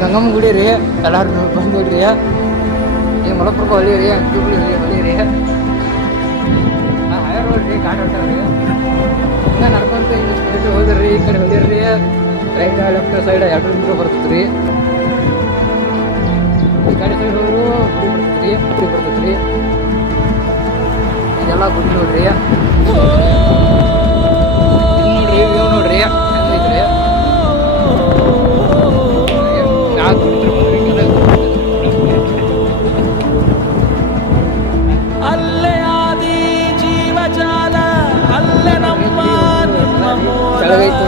ಗಂಗಮ್ಮ ಗುಡಿ ರೀ, ಎಲ್ಲರೂ ಬಂದ್ಬಿಡ್ರಿ. ಈ ಮಲಪುರಕ್ಕೆ ಹೊಳಿ ರೀ, ಅಂಕುಗುಳಿ ರೀ, ಹೊಳಿ ರೀ. ಹೈವೇ ರೋಡ್ ರೀ, ಘಾಟ್ ಹೊಂಟಾವ್ರಿ. ಹಿಂಗೆ ನಡ್ಕೊಂತ ಹಿಂಗೆ ಸ್ಟ್ರೈಟ್ ಹೋದ್ರಿ, ಈ ಕಡೆ ಹೊಳಿರಿ. ರೈಟ್ ಲೆಫ್ಟ್ ಸೈಡ್ 2 ಕಿಲೋಮೀಟರ್ ಬರ್ತದ್ರಿ. ಈ ಕಡೆ ಸೈಡ್ ಹೋದ್ರು ಗುಡಿ ಬರ್ತದ್ರಿ. ಇದೆಲ್ಲ ಗುಡಿ ನೋಡ್ರಿ. ನೋಡ್ರಿ ವ್ಯೂ ನೋಡ್ರಿ ಹೆಂಗೈತ್ರಿ. ಅಲ್ಲೇ ಆದಿ ಜೀವಜಾಲ, ಅಲ್ಲೇ ನಮ್ಮ ಕೆಳಗೈತು